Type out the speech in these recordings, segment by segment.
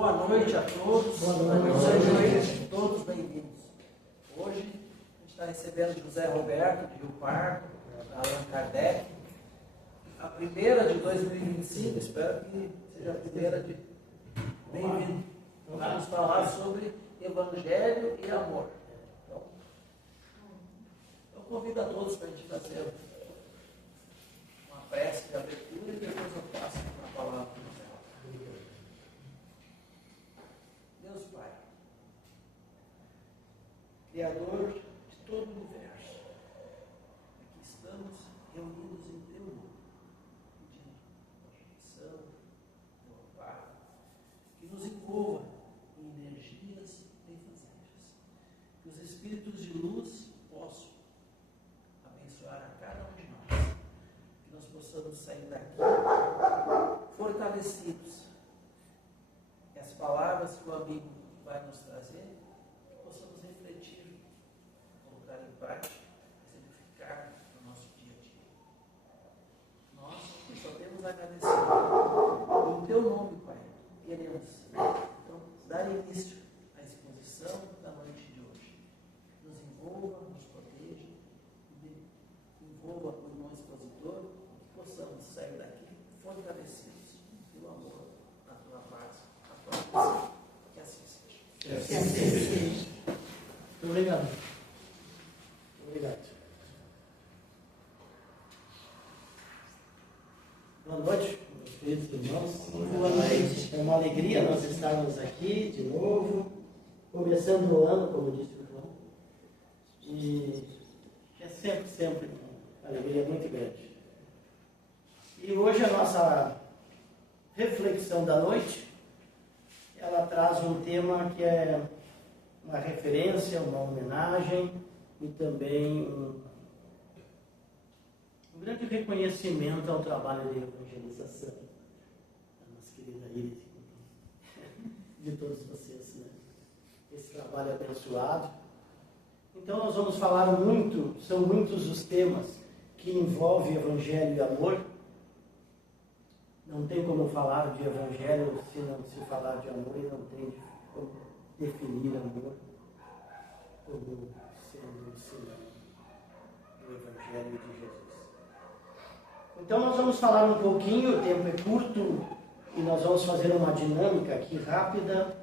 Boa noite a todos. Boa noite. Sejam todos bem-vindos. Hoje a gente está recebendo José Roberto, de Rio Pardo, Allan Kardec. A primeira de 2025, espero que seja a primeira de bem-vindo. Vamos falar sobre Evangelho e amor. Então, eu convido a todos para a gente fazer uma prece de abertura e depois eu passo a palavra para o José. Deus Pai, Criador de todo o universo, aqui estamos reunidos em Teu nome, pedindo a proteção, Teu amparo, que nos envolva em energias benfazejas, que os espíritos de luz possam abençoar a cada um de nós, que nós possamos sair daqui fortalecidos. As palavras que o amigo vai nos trazer, que possamos refletir, colocar em prática, exemplificar no nosso dia a dia. Nós só temos a agradecer. Em Teu nome, Pai, queremos então dar início à exposição da noite de hoje. Nos envolva, nos proteja, envolva o irmão expositor, que possamos sair daqui fortalecidos pelo amor, na Tua paz. Que assim seja. Que assim seja. Muito obrigado. Obrigado. Boa noite, meus queridos irmãos. Boa noite. É uma alegria nós estarmos aqui de novo, começando o ano, como disse o João. E é sempre uma alegria muito grande. E hoje a nossa reflexão da noite, ela traz um tema que é uma referência, uma homenagem e também um grande reconhecimento ao trabalho de evangelização da nossa querida Iris, de todos vocês, né? Esse trabalho abençoado. Então nós vamos falar muito, são muitos os temas que envolvem evangelho e amor. Não tem como falar de evangelho se não se falar de amor, e não tem como definir amor como sendo o sinal do evangelho de Jesus. Então nós vamos falar um pouquinho, o tempo é curto, e nós vamos fazer uma dinâmica aqui rápida.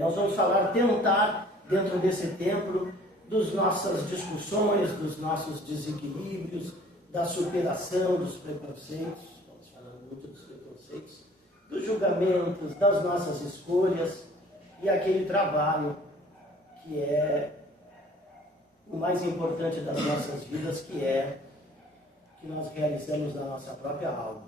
Nós vamos tentar, dentro desse tempo, das nossas discussões, dos nossos desequilíbrios, da superação dos preconceitos, dos preconceitos, dos julgamentos, das nossas escolhas e aquele trabalho que é o mais importante das nossas vidas, que é que nós realizamos na nossa própria alma,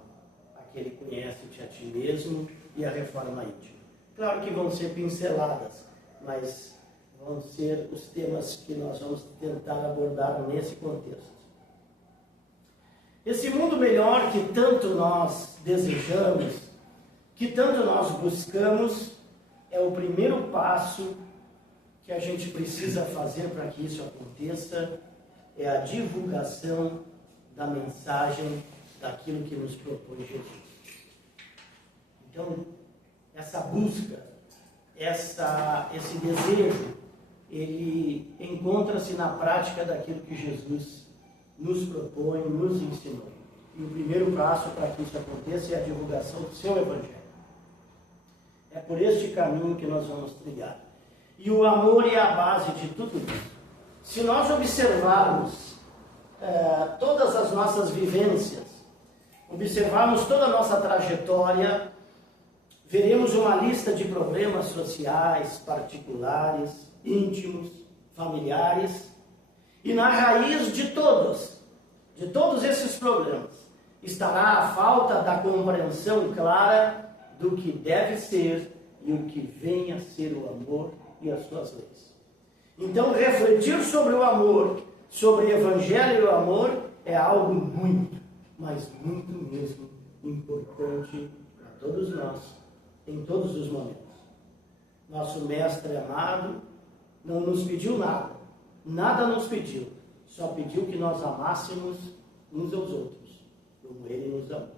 aquele conhece-te a ti mesmo e a reforma íntima. Claro que vão ser pinceladas, mas vão ser os temas que nós vamos tentar abordar nesse contexto. Esse mundo melhor que tanto nós desejamos, que tanto nós buscamos, é o primeiro passo que a gente precisa fazer para que isso aconteça, é a divulgação da mensagem daquilo que nos propõe Jesus. Então, essa busca, esse desejo, ele encontra-se na prática daquilo que Jesus nos propõe, nos ensinou. E o primeiro passo para que isso aconteça é a divulgação do seu Evangelho. É por este caminho que nós vamos trilhar. E o amor é a base de tudo isso. Se nós observarmos todas as nossas vivências, observarmos toda a nossa trajetória, veremos uma lista de problemas sociais, particulares, íntimos, familiares. E na raiz de todos esses problemas, estará a falta da compreensão clara do que deve ser e o que vem a ser o amor e as suas leis. Então, refletir sobre o amor, sobre o evangelho e o amor, é algo muito, mas muito mesmo importante para todos nós, em todos os momentos. Nosso mestre amado não nos pediu nada nos pediu, só pediu que nós amássemos uns aos outros, como Ele nos amou.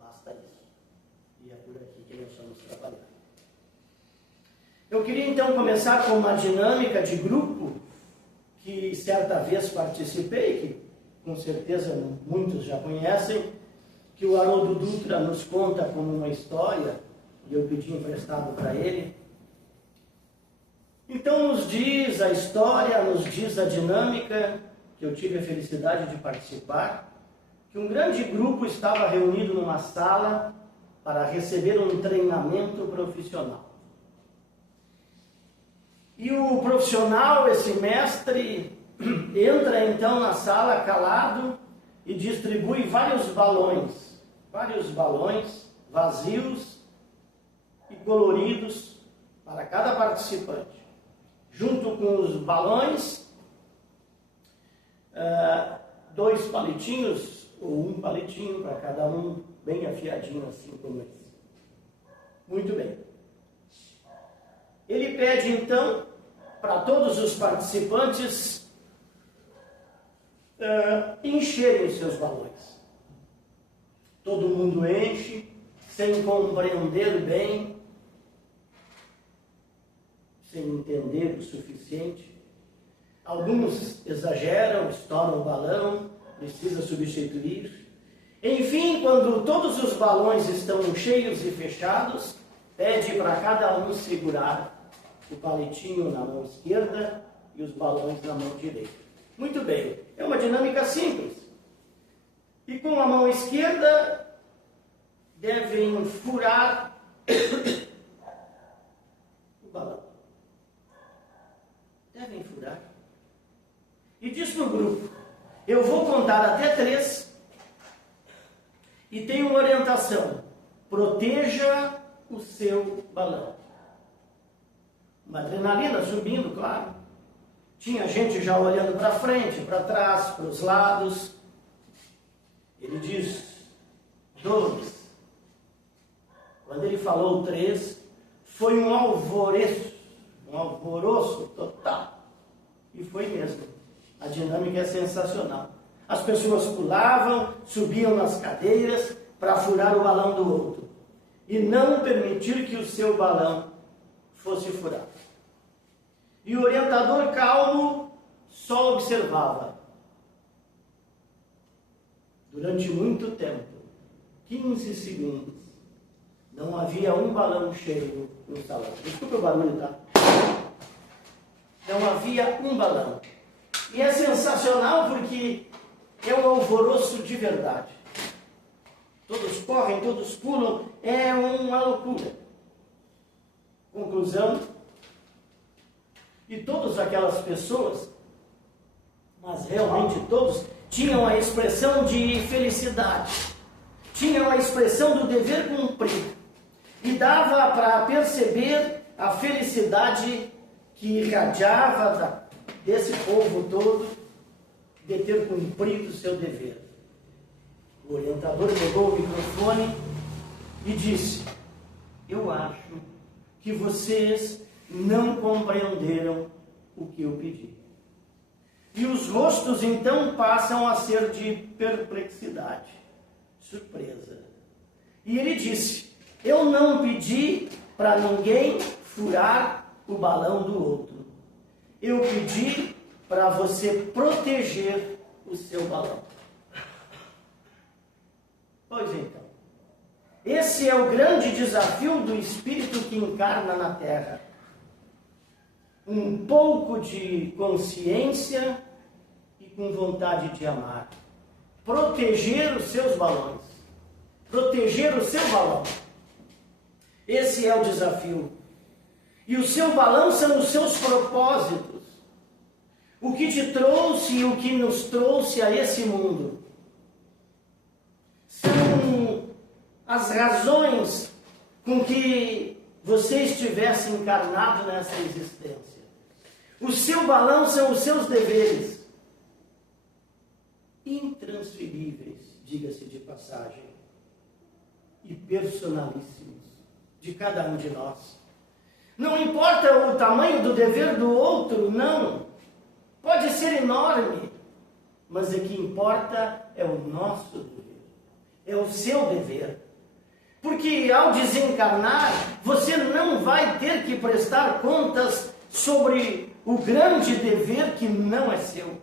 Basta isso. E é por aqui que nós vamos trabalhar. Eu queria então começar com uma dinâmica de grupo que certa vez participei, que com certeza muitos já conhecem, que o Haroldo Dutra nos conta como uma história, e eu pedi emprestado para ele. Então nos diz a história, nos diz a dinâmica, que eu tive a felicidade de participar, que um grande grupo estava reunido numa sala para receber um treinamento profissional. E o profissional, esse mestre, entra então na sala calado e distribui vários balões vazios e coloridos para cada participante. Junto com os balões, 2 palitinhos ou um palitinho para cada um, bem afiadinho assim como esse. Muito bem. Ele pede então para todos os participantes encherem seus balões. Todo mundo enche, sem compreender bem, sem entender o suficiente. Alguns exageram, estouram o balão, precisa substituir. Enfim, quando todos os balões estão cheios e fechados, pede para cada um segurar o palitinho na mão esquerda e os balões na mão direita. Muito bem, é uma dinâmica simples. E com a mão esquerda devem furar o balão. Devem furar. E diz no grupo, eu vou contar até 3 e tenho uma orientação. Proteja o seu balão. Uma adrenalina subindo, claro. Tinha gente já olhando para frente, para trás, para os lados. Ele diz 2. Quando ele falou 3, foi um alvoroço total. E foi mesmo. A dinâmica é sensacional. As pessoas pulavam, subiam nas cadeiras para furar o balão do outro. E não permitir que o seu balão fosse furado. E o orientador calmo só observava. Durante muito tempo, 15 segundos, não havia um balão cheio no salão. Desculpa o barulho, tá? Não havia um balão. E é sensacional porque é um alvoroço de verdade. Todos correm, todos pulam, é uma loucura. Conclusão, e todas aquelas pessoas, mas realmente todos, tinham a expressão de felicidade, tinham a expressão do dever cumprido, e dava para perceber a felicidade que irradiava desse povo todo de ter cumprido o seu dever. O orientador pegou o microfone e disse, eu acho que vocês não compreenderam o que eu pedi. E os rostos então passam a ser de perplexidade, surpresa. E ele disse, eu não pedi para ninguém furar o balão do outro. Eu pedi para você proteger o seu balão. Pois então, esse é o grande desafio do espírito que encarna na Terra. Um pouco de consciência e com vontade de amar. Proteger os seus balões. Proteger o seu balão. Esse é o desafio. E o seu balão são os seus propósitos. O que te trouxe e o que nos trouxe a esse mundo. São as razões com que você estivesse encarnado nessa existência. O seu balão são os seus deveres. Intransferíveis, diga-se de passagem. E personalíssimos de cada um de nós. Não importa o tamanho do dever do outro, não. Pode ser enorme, mas o que importa é o nosso dever. É o seu dever. Porque ao desencarnar, você não vai ter que prestar contas sobre o grande dever que não é seu.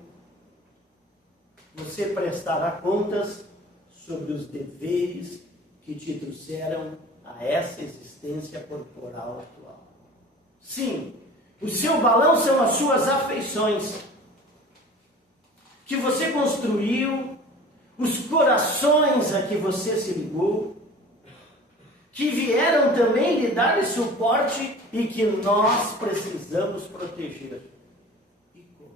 Você prestará contas sobre os deveres que te trouxeram a essa existência corporal atual. Sim, o seu balão são as suas afeições, que você construiu, os corações a que você se ligou, que vieram também lhe dar suporte e que nós precisamos proteger. E como?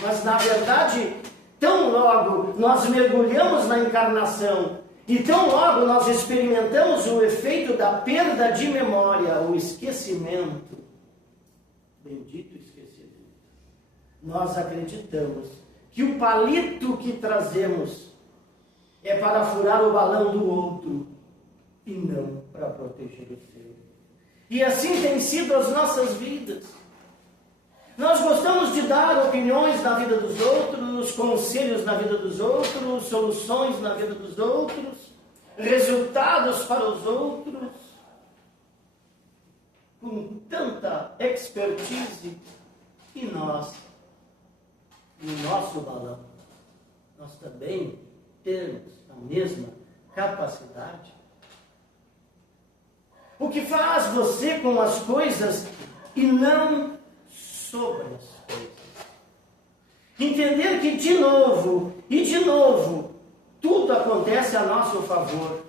Mas, na verdade, tão logo nós mergulhamos na encarnação e tão logo nós experimentamos o efeito da perda de memória, o esquecimento, bendito esquecimento, nós acreditamos que o palito que trazemos é para furar o balão do outro e não para proteger o seu. E assim tem sido as nossas vidas. Nós gostamos de dar opiniões na vida dos outros, conselhos na vida dos outros, soluções na vida dos outros, resultados para os outros, com tanta expertise, e nós, no nosso balão, nós também temos a mesma capacidade. O que faz você com as coisas e não sobre as coisas. Entender que de novo e de novo tudo acontece a nosso favor.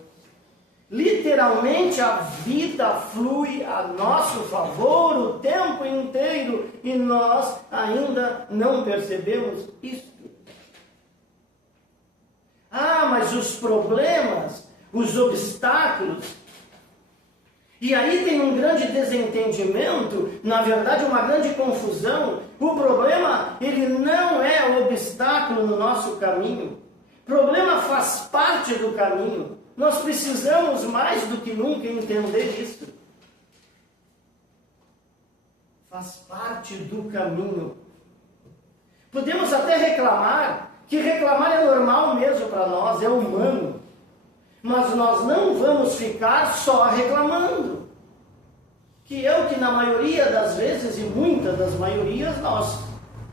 Literalmente a vida flui a nosso favor o tempo inteiro e nós ainda não percebemos isto. Ah, mas os problemas, os obstáculos, e aí tem um grande desentendimento, na verdade uma grande confusão. O problema, ele não é obstáculo no nosso caminho. O problema faz parte do caminho. Nós precisamos mais do que nunca entender isso. Faz parte do caminho. Podemos até reclamar, que reclamar é normal mesmo para nós, é humano. Mas nós não vamos ficar só reclamando. Que é o que na maioria das vezes, e muitas das maiorias, nós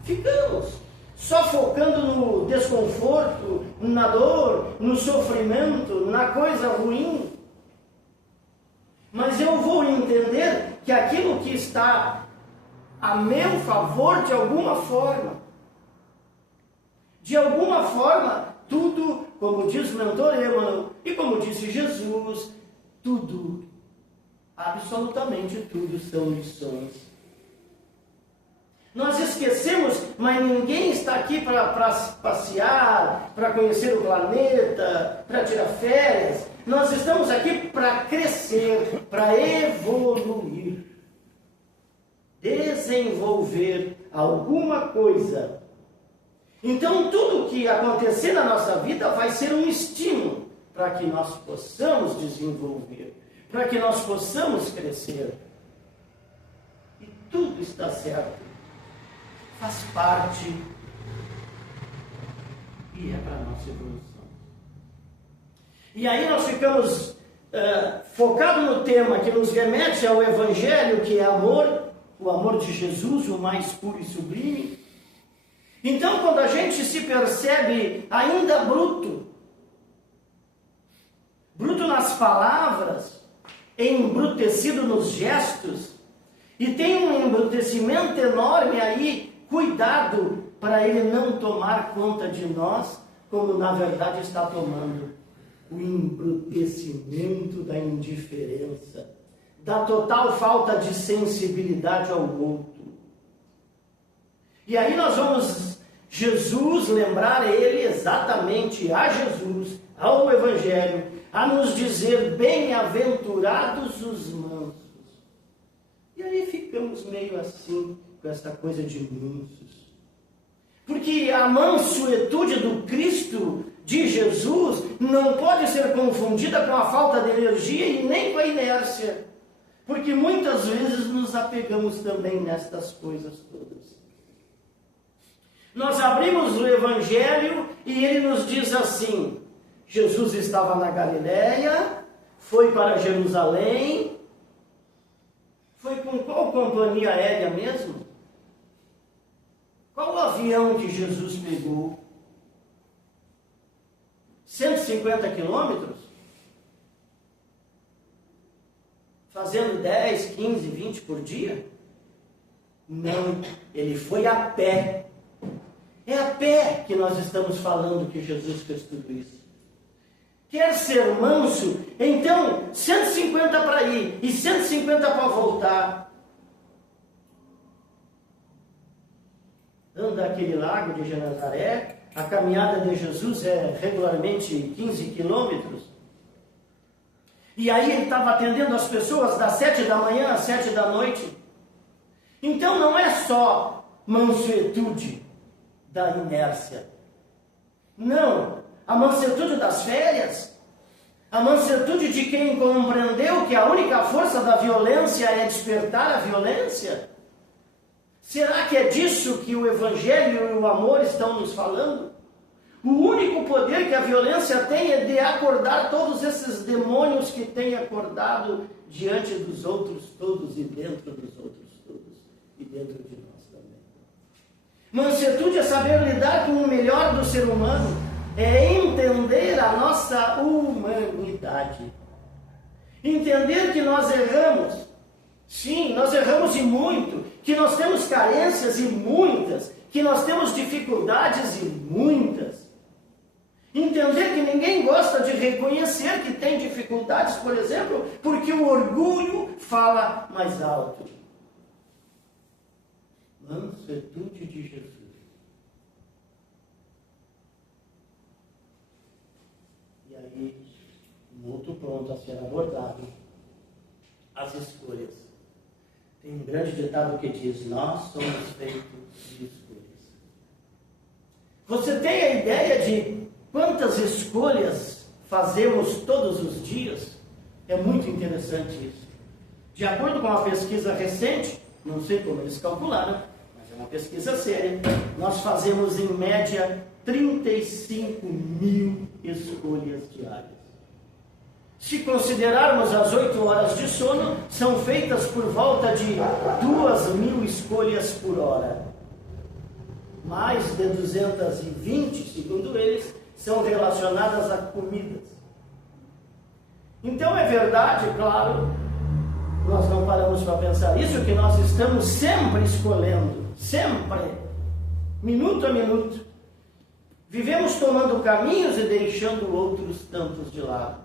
ficamos. Só focando no desconforto, na dor, no sofrimento, na coisa ruim. Mas eu vou entender que aquilo que está a meu favor, de alguma forma, tudo, como diz o mentor Emmanuel, e como disse Jesus, tudo, absolutamente tudo, são lições. Nós esquecemos, mas ninguém está aqui para passear, para conhecer o planeta, para tirar férias. Nós estamos aqui para crescer, para evoluir, desenvolver alguma coisa. Então, tudo o que acontecer na nossa vida vai ser um estímulo para que nós possamos desenvolver, para que nós possamos crescer. E tudo está certo. Faz parte e é para a nossa evolução. E aí nós ficamos focados no tema que nos remete ao Evangelho, que é amor, o amor de Jesus, o mais puro e sublime. Então, quando a gente se percebe ainda bruto nas palavras, embrutecido nos gestos, e tem um embrutecimento enorme aí, cuidado para ele não tomar conta de nós, como na verdade está tomando. O embrutecimento da indiferença, da total falta de sensibilidade ao outro. E aí nós vamos, Jesus, lembrar ele exatamente a Jesus, ao Evangelho, a nos dizer: bem-aventurados os mansos. E aí ficamos meio assim, com essa coisa de mansos. Porque a mansuetude do Cristo, de Jesus, não pode ser confundida com a falta de energia e nem com a inércia. Porque muitas vezes nos apegamos também nestas coisas todas. Nós abrimos o Evangelho e ele nos diz assim: Jesus estava na Galileia, foi para Jerusalém. Foi com qual companhia aérea mesmo? Qual o avião que Jesus pegou? 150 quilômetros? Fazendo 10, 15, 20 por dia? Não, ele foi a pé. É a pé que nós estamos falando que Jesus fez tudo isso. Quer ser manso? Então, 150 para ir e 150 para voltar. Anda aquele lago de Genezaré, a caminhada de Jesus é regularmente 15 quilômetros. E aí ele estava atendendo as pessoas das 7 da manhã às 7 da noite. Então não é só mansuetude da inércia. Não, a mansuetude das férias, a mansuetude de quem compreendeu que a única força da violência é despertar a violência. Será que é disso que o Evangelho e o amor estão nos falando? O único poder que a violência tem é de acordar todos esses demônios que têm acordado diante dos outros todos e dentro dos outros todos e dentro de nós também. Mansuetude é saber lidar com o melhor do ser humano, é entender a nossa humanidade. Entender que nós erramos. Sim, nós erramos e muito, que nós temos carências e muitas, que nós temos dificuldades e muitas. Entender que ninguém gosta de reconhecer que tem dificuldades, por exemplo, porque o orgulho fala mais alto. Mansuetude de Jesus. E aí, muito pronto a ser abordado, as escolhas. Tem um grande ditado que diz: nós somos feitos de escolhas. Você tem a ideia de quantas escolhas fazemos todos os dias? É muito interessante isso. De acordo com uma pesquisa recente, não sei como eles calcularam, mas é uma pesquisa séria, nós fazemos em média 35 mil escolhas diárias. Se considerarmos as 8 horas de sono, são feitas por volta de 2.000 escolhas por hora. Mais de 220, segundo eles, são relacionadas a comidas. Então é verdade, claro, nós não paramos para pensar isso, que nós estamos sempre escolhendo, sempre, minuto a minuto. Vivemos tomando caminhos e deixando outros tantos de lado.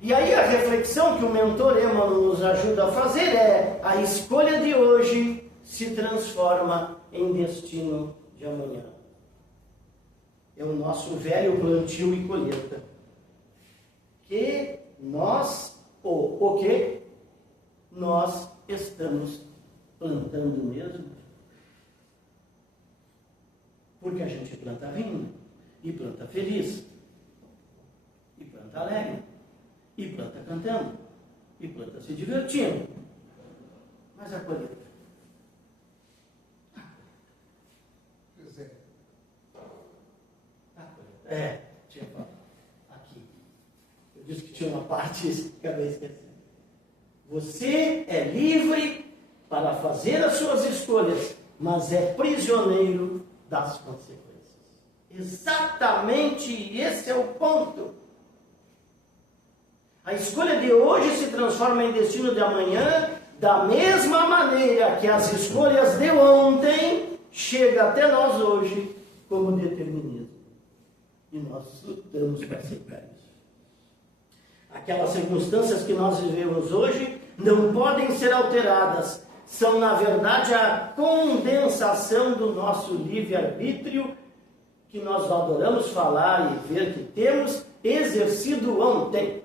E aí a reflexão que o mentor Emmanuel nos ajuda a fazer é: a escolha de hoje se transforma em destino de amanhã. É o nosso velho plantio e colheita. Que nós, o que nós estamos plantando mesmo? Porque a gente planta rindo, e planta feliz, e planta alegre, e planta cantando, e planta se divertindo. Mas a colheita? Tinha aqui. Eu disse que tinha uma parte e acabei esquecendo. Você é livre para fazer as suas escolhas, mas é prisioneiro das consequências. Exatamente esse é o ponto. A escolha de hoje se transforma em destino de amanhã, da mesma maneira que as escolhas de ontem chegam até nós hoje como determinismo. E nós lutamos para aceitar isso. Aquelas circunstâncias que nós vivemos hoje não podem ser alteradas. São, na verdade, a condensação do nosso livre-arbítrio, que nós adoramos falar e ver que temos exercido ontem.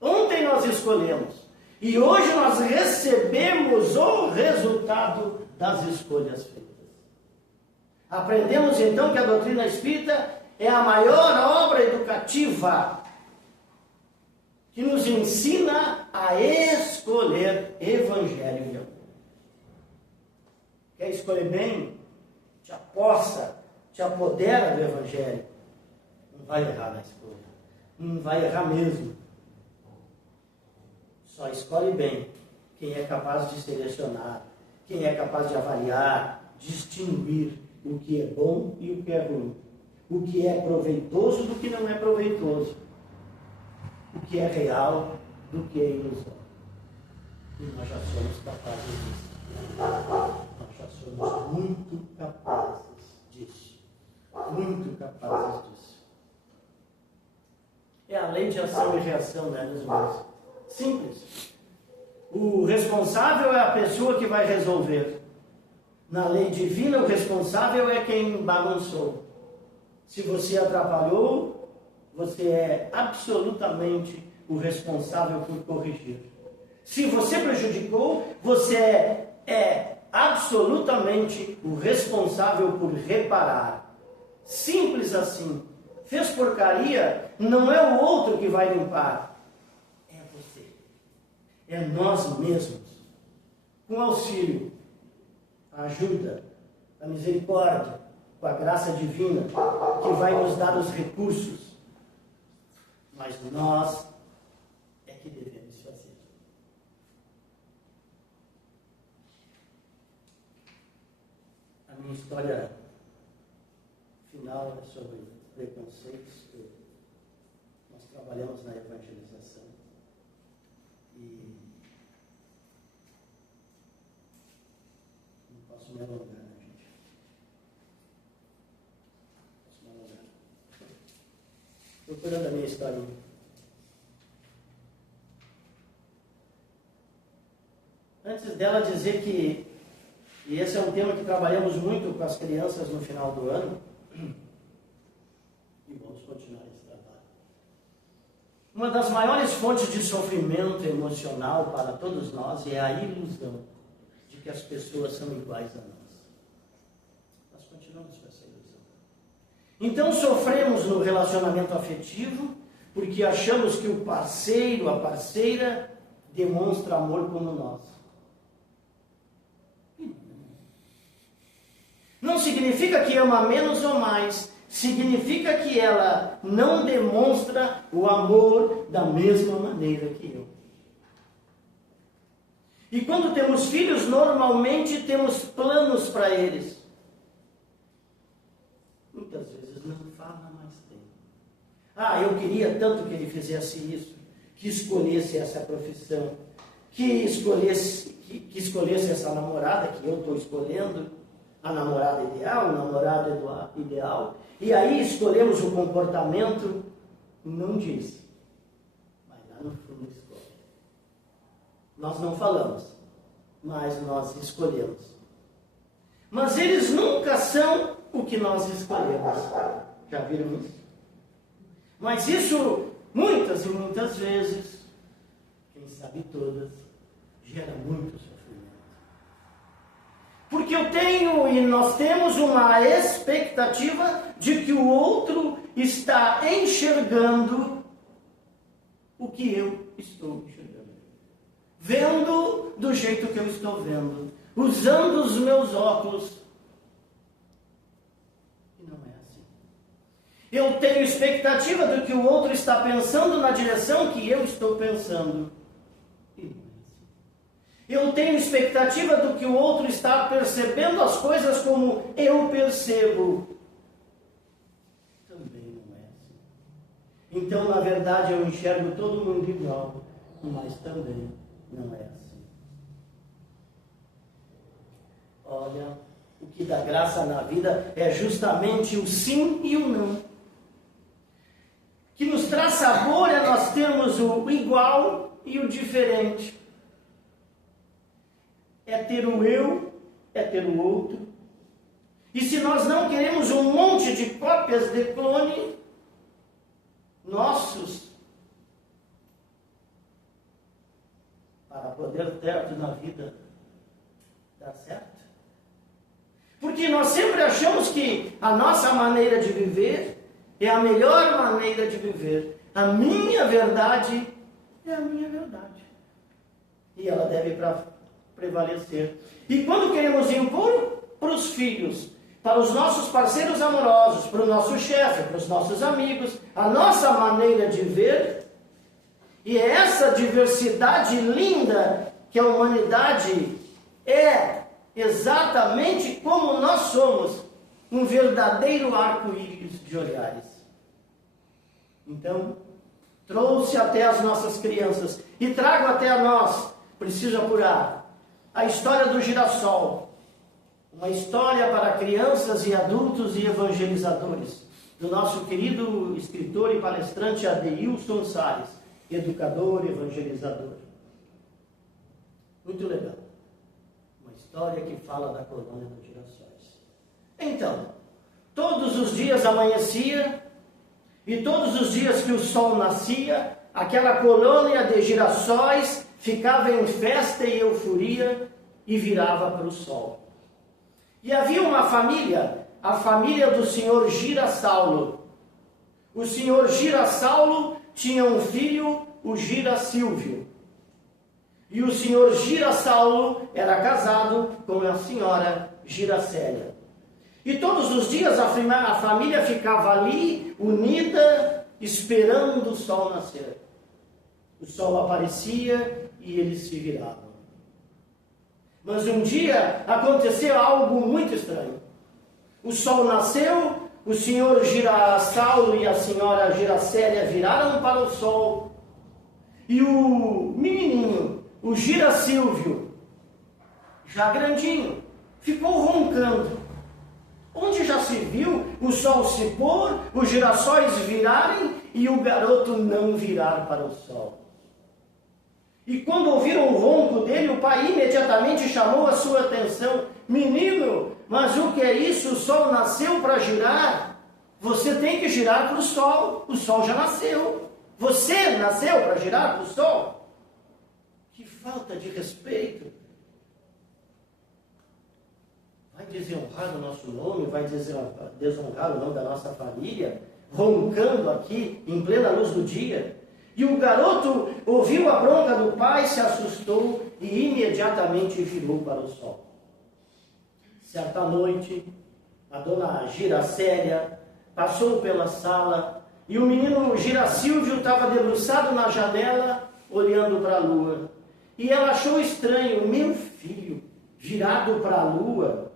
Ontem nós escolhemos. E hoje nós recebemos o resultado das escolhas feitas. Aprendemos então que a doutrina espírita é a maior obra educativa que nos ensina a escolher evangelho e amor. Quer escolher bem? Te apossa, te apodera do evangelho. Não vai errar na escolha. Não vai errar mesmo. Só escolhe bem quem é capaz de selecionar, quem é capaz de avaliar, distinguir o que é bom e o que é ruim. O que é proveitoso do que não é proveitoso. O que é real do que é ilusão. E nós já somos capazes disso. Nós já somos muito capazes disso. Muito capazes disso. É a lei de ação e reação, né, meus irmãos? Simples. O responsável é a pessoa que vai resolver. Na lei divina, o responsável é quem bagunçou. Se você atrapalhou, você é absolutamente o responsável por corrigir. Se você prejudicou, você é absolutamente o responsável por reparar. Simples assim. Fez porcaria, não é o outro que vai limpar. É você. É nós mesmos. Com auxílio, a ajuda, a misericórdia, com a graça divina, que vai nos dar os recursos. Mas nós é que devemos fazer. A minha história final é sobre preconceitos. Nós trabalhamos na evangelização e não posso me alongar, né, gente? Não posso me alongar. Procurando a minha história. Antes dela dizer que, e esse é um tema que trabalhamos muito com as crianças no final do ano, e vamos continuar esse trabalho. Uma das maiores fontes de sofrimento emocional para todos nós é a ilusão de que as pessoas são iguais a nós. Nós continuamos com essa ilusão. Então sofremos no relacionamento afetivo porque achamos que o parceiro, a parceira, demonstra amor como nós. Não significa que ama menos ou mais, significa que ela não demonstra o amor da mesma maneira que eu. E quando temos filhos, normalmente temos planos para eles. Muitas vezes não fala, mas tem. Ah, eu queria tanto que ele fizesse isso, que escolhesse essa profissão, que escolhesse essa namorada que eu estou escolhendo, a namorada ideal, o namorado ideal, e aí escolhemos o comportamento, não diz, mas lá no fundo escolhe. Nós não falamos, mas nós escolhemos. Mas eles nunca são o que nós escolhemos. Já viram isso? Mas isso, muitas e muitas vezes, quem sabe todas, gera muito sofrimento. Porque eu tenho e nós temos uma expectativa de que o outro está enxergando o que eu estou enxergando. Vendo do jeito que eu estou vendo. Usando os meus óculos. E não é assim. Eu tenho expectativa do que o outro está pensando na direção que eu estou pensando. Eu tenho expectativa do que o outro está percebendo as coisas como eu percebo. Também não é assim. Então, na verdade, eu enxergo todo mundo igual, mas também não é assim. Olha, o que dá graça na vida é justamente o sim e o não. O que nos traz sabor é nós termos o igual e o diferente. É ter o eu, é ter o outro. E se nós não queremos um monte de cópias de clone nossos, para poder ter na vida dar certo? Porque nós sempre achamos que a nossa maneira de viver é a melhor maneira de viver. A minha verdade é a minha verdade. E ela deve prevalecer. E quando queremos impor para os filhos para os nossos parceiros amorosos, para o nosso chefe, para os nossos amigos, a nossa maneira de ver. E é essa diversidade linda que a humanidade é exatamente como nós somos, um verdadeiro arco-íris de olhares. Então, trouxe até as nossas crianças e trago até a nós, preciso apurar, a história do girassol. Uma história para crianças e adultos e evangelizadores, do nosso querido escritor e palestrante Adeilson Salles, educador e evangelizador. Muito legal. Uma história que fala da colônia dos girassóis. Então, todos os dias amanhecia, e todos os dias que o sol nascia, aquela colônia de girassóis ficava em festa e euforia e virava para o sol. E havia uma família, a família do senhor Girasaulo. O senhor Girasaulo tinha um filho, o Girasílvio. E o senhor Girasaulo era casado com a senhora Giracélia. E todos os dias a família ficava ali, unida, esperando o sol nascer. O sol aparecia e eles se viravam. Mas um dia aconteceu algo muito estranho. O sol nasceu, o senhor Girasaulo e a senhora Giracélia viraram para o sol. E o menininho, o Girasílvio, já grandinho, ficou roncando. Onde já se viu o sol se pôr, os girassóis virarem e o garoto não virar para o sol? E quando ouviram o ronco dele, o pai imediatamente chamou a sua atenção. Menino, mas o que é isso? O sol nasceu para girar? Você tem que girar para o sol já nasceu. Você nasceu para girar para o sol? Que falta de respeito. Vai desonrar o nosso nome, vai desonrar o nome da nossa família, roncando aqui em plena luz do dia. E o garoto ouviu a bronca do pai, se assustou e imediatamente virou para o sol. Certa noite, a dona Giracélia passou pela sala e o menino Girasílvio estava debruçado na janela, olhando para a lua. E ela achou estranho, meu filho, virado para a lua.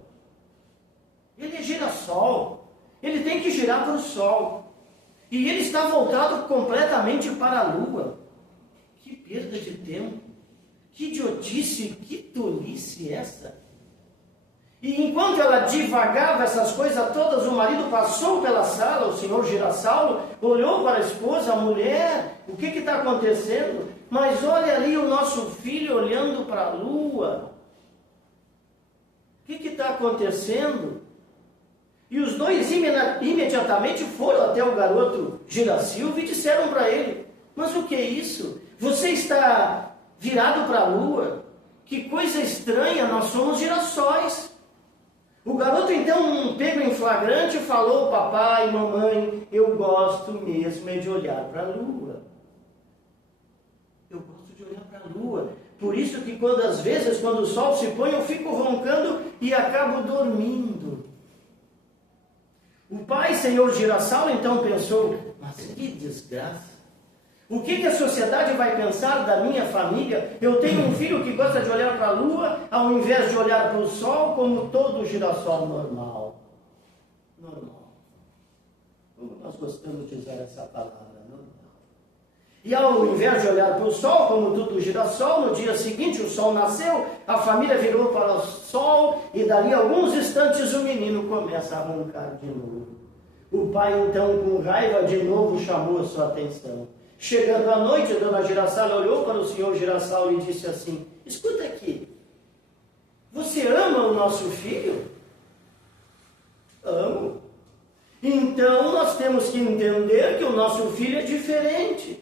Ele é girassol, ele tem que girar para o sol. E ele está voltado completamente para a lua. Que perda de tempo, que idiotice, que tolice essa. E enquanto ela divagava essas coisas todas, o marido passou pela sala, o senhor Girasaulo, olhou para a esposa, a mulher, o que está acontecendo? Mas olha ali o nosso filho olhando para a lua. O que está acontecendo? E os dois imediatamente foram até o garoto Girasílvio e disseram para ele: mas o que é isso? Você está virado para a lua? Que coisa estranha, nós somos girassóis. O garoto então, pego em flagrante, falou: papai, mamãe, eu gosto mesmo é de olhar para a lua. Eu gosto de olhar para a lua. Por isso que às vezes, quando o sol se põe, eu fico roncando e acabo dormindo. O pai, senhor Girasaulo, então pensou: mas que desgraça! O que a sociedade vai pensar da minha família? Eu tenho um filho que gosta de olhar para a lua, ao invés de olhar para o sol, como todo girassol normal. Normal. Como nós gostamos de usar essa palavra, normal. E ao invés de olhar para o sol, como todo girassol, no dia seguinte o sol nasceu, a família virou para o sol, e dali a alguns instantes o menino começa a roncar de novo. O pai então, com raiva, de novo chamou a sua atenção. Chegando à noite, a dona Girasaulo olhou para o senhor Girasaulo e disse assim: escuta aqui, você ama o nosso filho? Amo. Então nós temos que entender que o nosso filho é diferente.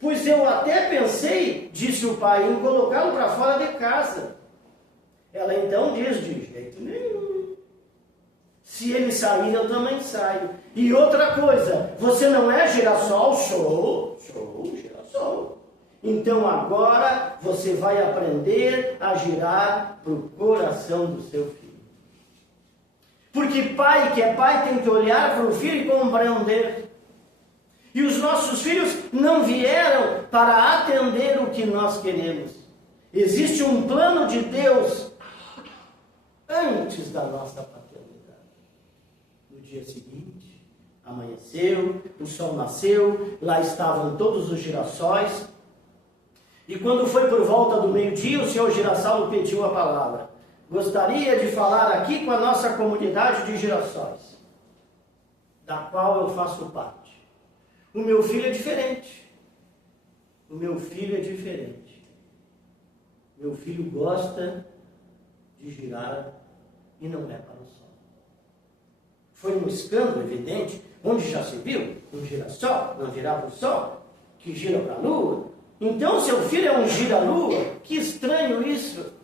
Pois eu até pensei, disse o pai, em colocá-lo para fora de casa. Ela então diz: de jeito nenhum. Se ele sair, eu também saio. E outra coisa, você não é girassol? Sou girassol. Então agora você vai aprender a girar para o coração do seu filho. Porque pai que é pai tem que olhar para o filho e compreender. E os nossos filhos não vieram para atender o que nós queremos. Existe um plano de Deus antes da nossa paternidade. No dia seguinte, amanheceu, o sol nasceu, lá estavam todos os girassóis. E quando foi por volta do meio-dia, o senhor Girassalvo pediu a palavra. Gostaria de falar aqui com a nossa comunidade de girassóis, da qual eu faço parte. O meu filho é diferente. O meu filho é diferente. Meu filho gosta de girar e não é para o sol. Foi um escândalo evidente, onde já se viu um girassol, não girar para o sol, que gira para a lua. Então seu filho é um gira-lua? Que estranho isso!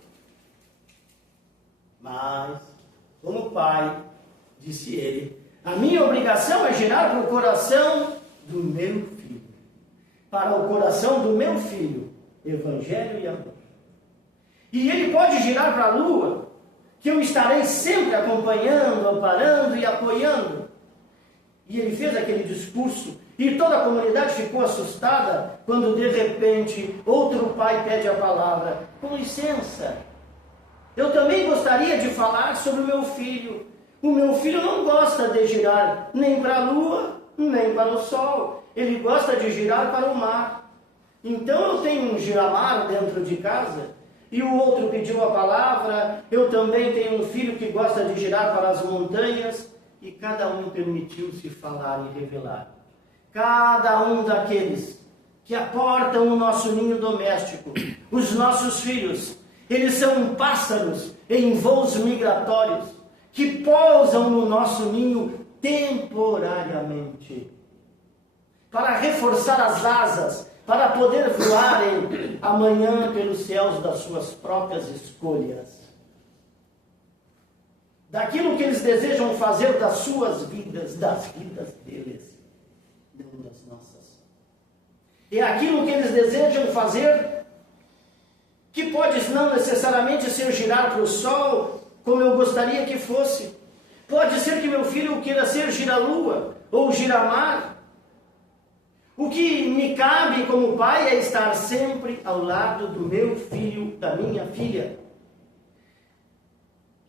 Mas, como pai, disse ele, a minha obrigação é girar para o coração do meu filho. Para o coração do meu filho, evangelho e amor. E ele pode girar para a lua, que eu estarei sempre acompanhando, amparando e apoiando. E ele fez aquele discurso, e toda a comunidade ficou assustada, quando de repente outro pai pede a palavra. Com licença, eu também gostaria de falar sobre o meu filho. O meu filho não gosta de girar nem para a lua, nem para o sol. Ele gosta de girar para o mar. Então eu tenho um giramar dentro de casa, e o outro pediu a palavra. Eu também tenho um filho que gosta de girar para as montanhas, e cada um permitiu-se falar e revelar. Cada um daqueles que aportam o nosso ninho doméstico, os nossos filhos, eles são pássaros em voos migratórios, que pousam no nosso ninho temporariamente, para reforçar as asas, para poder voarem amanhã pelos céus das suas próprias escolhas. Daquilo que eles desejam fazer das suas vidas, das vidas deles, não das nossas. É aquilo que eles desejam fazer, que pode não necessariamente ser girar para o sol, como eu gostaria que fosse. Pode ser que meu filho queira ser gira-lua ou gira-mar. O que me cabe como pai é estar sempre ao lado do meu filho, da minha filha.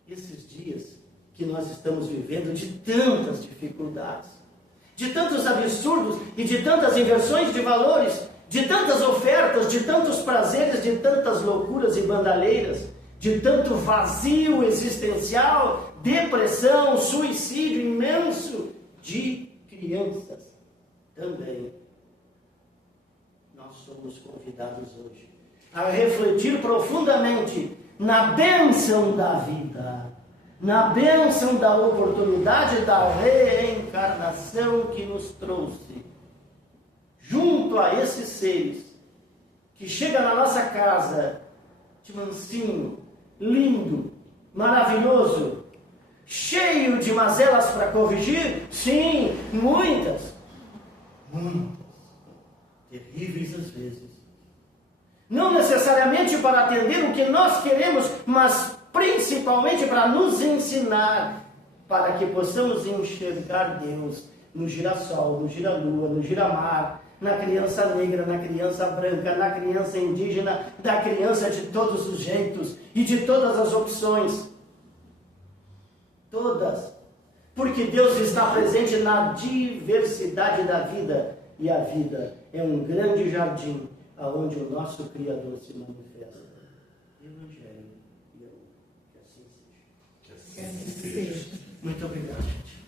Esses dias que nós estamos vivendo de tantas dificuldades, de tantos absurdos e de tantas inversões de valores, de tantas ofertas, de tantos prazeres, de tantas loucuras e bandaleiras, de tanto vazio existencial, depressão, suicídio imenso de crianças também. Nós somos convidados hoje a refletir profundamente na bênção da vida, na bênção da oportunidade da reencarnação que nos trouxe. Junto a esses seres que chegam na nossa casa de mansinho, lindo, maravilhoso, cheio de mazelas para corrigir, sim, muitas, terríveis às vezes. Não necessariamente para atender o que nós queremos, mas principalmente para nos ensinar, para que possamos enxergar Deus no girassol, no gira-lua, no giramar, na criança negra, na criança branca, na criança indígena, da criança de todos os jeitos e de todas as opções. Todas. Porque Deus está presente na diversidade da vida. E a vida é um grande jardim aonde o nosso Criador se manifesta. Evangelho e amor. Que assim seja. Que assim seja. Muito obrigado, gente.